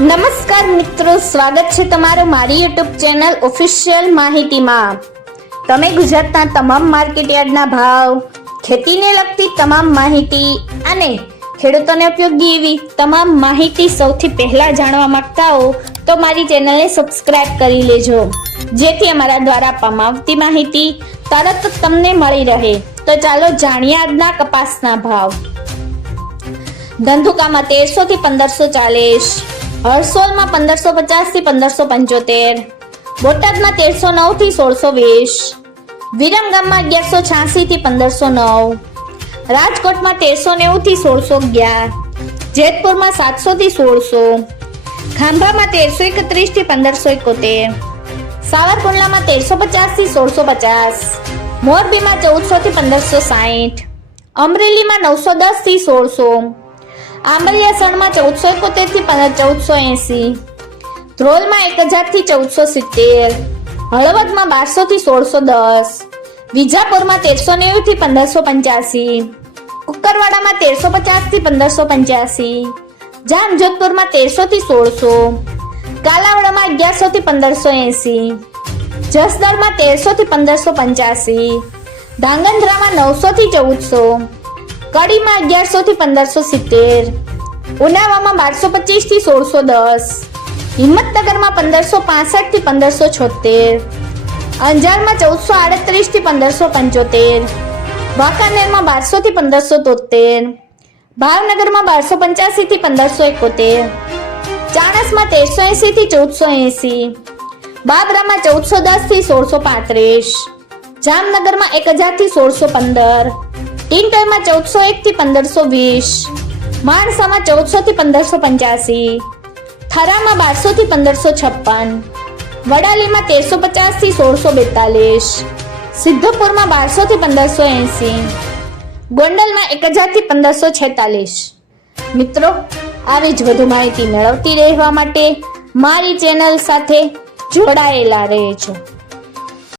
નમસ્કાર મિત્રો, સ્વાગત છે તમારું મારી યુટ્યુબ ચેનલ ઓફિશિયલ માહિતીમાં। તમે ગુજરાતના તમામ માર્કેટયાર્ડના ભાવ, ખેતીને લગતી તમામ માહિતી અને ખેડૂતોને ઉપયોગી એવી તમામ માહિતી સૌથી પહેલા જાણવા માંગતા હો તો મારી ચેનલને સબસ્ક્રાઇબ કરી લેજો, જેથી અમારા દ્વારા આપવામાં આવતી માહિતી તરત જ તમને મળી રહે। તો ચાલો જાણીએ આજના કપાસના ભાવ। ધંધુકામાં 1300 થી 1540, હરસોલમાં 1550 થી 1575, બોટાદમાં 1309 થી 1620, વિરમગામમાં 1186 થી 1509, રાજકોટમાં 1390 થી 1611, જેતપુરમાં 700 થી 1600, ખાંભામાં 1331 થી 1571, સાવરકુંડલામાં 1350 થી 1650, મોરબીમાં 1400 થી 1560, અમરેલીમાં 910 થી 1600, આંબલિયાસણમાં 1471 થી 1480, ધ્રોલમાં 1000 થી 1470, હળવદમાં 1200 થી 1610, વિજાપુરમાં 1390 થી 1585, કુકરવાડામાં 1350 થી 1585, જામજોધપુરમાં 1300 થી 1600, કાલાવડમાં 1100 થી 1580, જસદણમાં 1300 થી 1585, ધાંગધ્રામાં 900 થી 1400, કડીમાં 1100 થી 1570, ઉનાવામાં 1225 થી 1610, હિંમતનગરમાં 1565 થી 1576, અંજારમાં 1438 થી 1575, વાંકાનેરમાં 1200 થી 1573, ભાવનગરમાં 1285 થી 1571, ચાણસમાં 1380 થી 1480, બાબરામાં 1410 થી 1635, જામનગરમાં 1000 થી 1615, ટીંટરમાં 1401 થી 1520, માણસામાં 1400 થી 1585, થરામાં 1200 થી 1556, વડાલીમાં 1350 થી 1642, સિદ્ધપુરમાં 1200 થી 1580, ગોંડલમાં 1000 થી 1546। મિત્રો, આવી જ વધુ માહિતી મેળવતી રહેવા માટે મારી ચેનલ સાથે જોડાયેલા રહેજો।